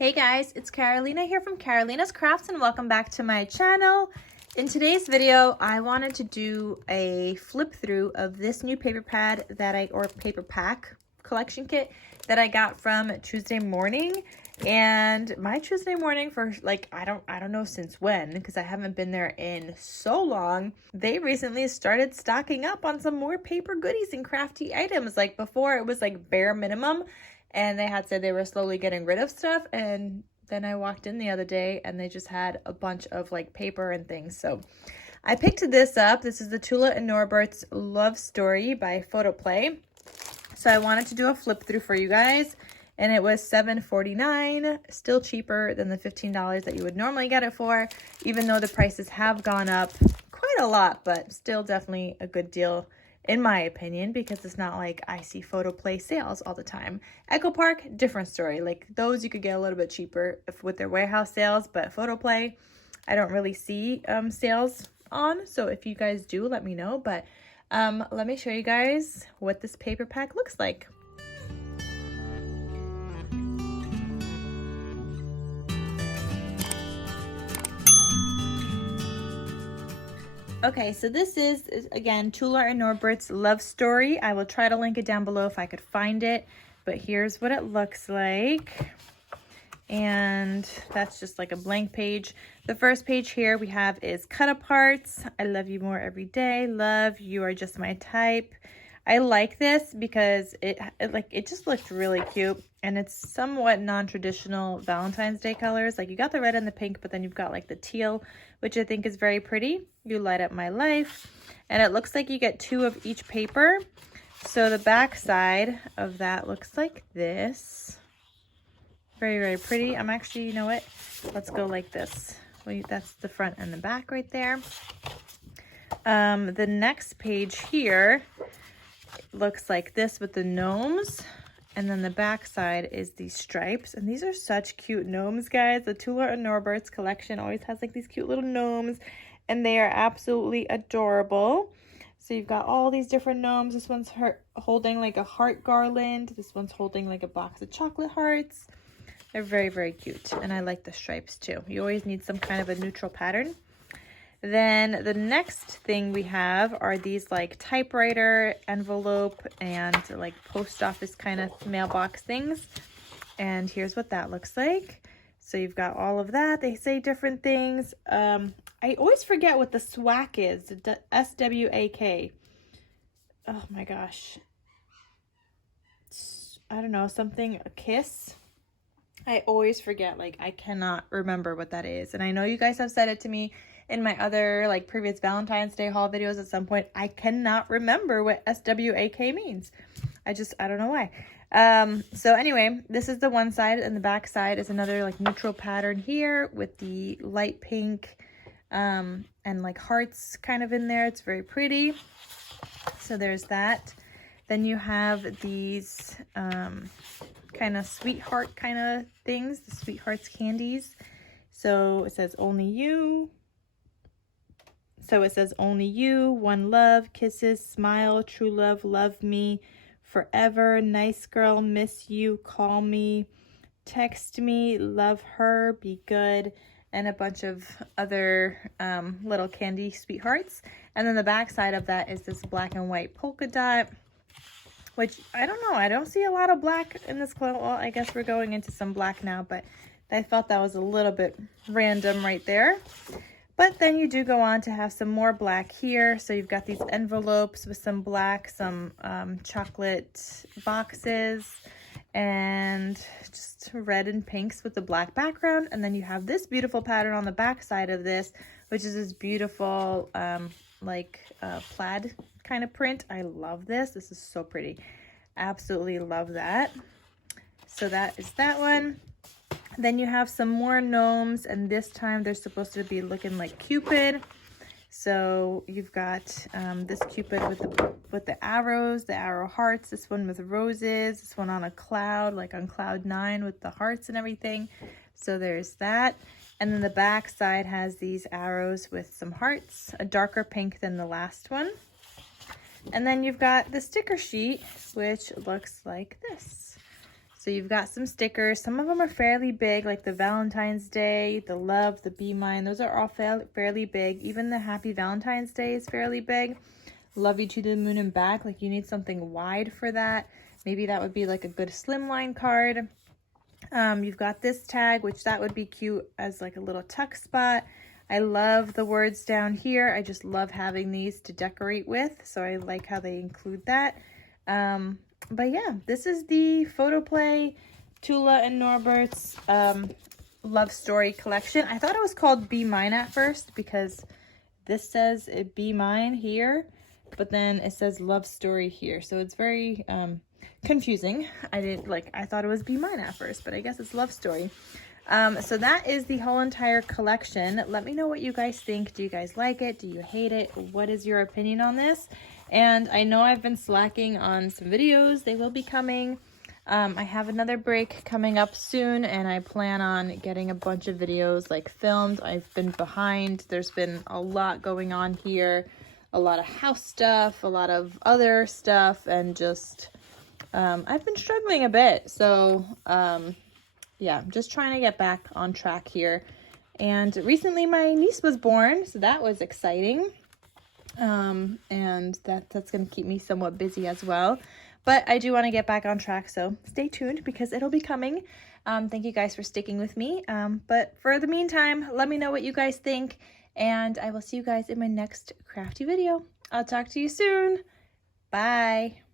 Hey guys, it's Carolina here from KarolinasKrafts and welcome back to my channel. In today's video, I wanted to do a flip through of this new paper pad or paper pack collection kit that I got from Tuesday Morning. And my Tuesday Morning for I don't know since when, because I haven't been there in so long. They recently started stocking up on some more paper goodies and crafty items. Like before it was like bare minimum. And they had said they were slowly getting rid of stuff. And then I walked in the other day and they just had a bunch of like paper and things. So I picked this up. This is the Tulla and Norbert's Love Story by Photoplay. So I wanted to do a flip through for you guys. And it was $7.49, still cheaper than the $15 that you would normally get it for, even though the prices have gone up quite a lot, but still definitely a good deal in my opinion, because it's not like I see Photoplay sales all the time. Echo Park, different story. Like those you could get a little bit cheaper with their warehouse sales, but Photoplay, I don't really see sales on. So if you guys do, let me know. But let me show you guys what this paper pack looks like. Okay, so this is again Tulla and Norbert's Love Story. I will try to link it down below if I could find it, but here's what it looks like. And that's just like a blank page. The first page here we have is cut aparts. I love you more every day. Love, you are just my type. I like this because it just looked really cute, and it's somewhat non-traditional Valentine's Day colors. Like you got the red and the pink, but then you've got like the teal, which I think is very pretty. You light up my life. And it looks like you get 2 of each paper. So the back side of that looks like this. Very, very pretty. I'm actually, you know what? Let's go like this. That's the front and the back right there. The next page here looks like this with the gnomes, and then the back side is these stripes, and these are such cute gnomes, guys. The Tulla and Norbert's collection always has like these cute little gnomes, and they are absolutely adorable. So you've got all these different gnomes. This one's holding like a heart garland. This one's holding like a box of chocolate hearts. They're very, very cute, and I like the stripes too. You always need some kind of a neutral pattern. Then the next thing we have are these like typewriter, envelope, and like post office kind of mailbox things. And here's what that looks like. So you've got all of that. They say different things. I always forget what the SWAK is. SWAK. Oh my gosh. I don't know, something, a kiss. I always forget, like I cannot remember what that is. And I know you guys have said it to me in my other like previous Valentine's Day haul videos at some point. I cannot remember what SWAK means. I don't know why. So anyway, this is the one side, and the back side is another like neutral pattern here with the light pink and like hearts kind of in there. It's very pretty. So there's that. Then you have these kind of sweetheart kind of things, the sweethearts candies. So it says only you. So it says only you, one love, kisses, smile, true love, love me, forever, nice girl, miss you, call me, text me, love her, be good, and a bunch of other little candy sweethearts. And then the back side of that is this black and white polka dot, which I don't know, I don't see a lot of black in this clothes. Well, I guess we're going into some black now, but I thought that was a little bit random right there. But then you do go on to have some more black here. So you've got these envelopes with some black, some chocolate boxes, and just red and pinks with the black background. And then you have this beautiful pattern on the back side of this, which is this beautiful plaid kind of print. I love this. This is so pretty. Absolutely love that. So that is that one. Then you have some more gnomes, and this time they're supposed to be looking like Cupid. So you've got this Cupid with the arrows, the arrow hearts, this one with roses, this one on a cloud, like on cloud 9 with the hearts and everything. So there's that. And then the back side has these arrows with some hearts, a darker pink than the last one. And then you've got the sticker sheet, which looks like this. So you've got some stickers. Some of them are fairly big, like the Valentine's Day, the Love, the Be Mine. Those are all fairly big. Even the Happy Valentine's Day is fairly big. Love You to the Moon and Back, like you need something wide for that. Maybe that would be like a good slimline card. You've got this tag, which that would be cute as like a little tuck spot. I love the words down here. I just love having these to decorate with, so I like how they include that. But yeah, this is the Photoplay Tulla and Norbert's Love Story collection. I thought it was called Be Mine at first because this says it Be Mine here, but then it says Love Story here. So it's very confusing. I thought it was Be Mine at first, but I guess it's Love Story. So that is the whole entire collection. Let me know what you guys think. Do you guys like it? Do you hate it? What is your opinion on this? And I know I've been slacking on some videos. They will be coming. I have another break coming up soon, and I plan on getting a bunch of videos like filmed. I've been behind. There's been a lot going on here. A lot of house stuff, a lot of other stuff, and just I've been struggling a bit. So yeah, I'm just trying to get back on track here. And recently my niece was born, so that was exciting. And that's going to keep me somewhat busy as well. But I do want to get back on track, so stay tuned because it'll be coming. Thank you guys for sticking with me. But for the meantime, let me know what you guys think, and I will see you guys in my next crafty video. I'll talk to you soon. Bye.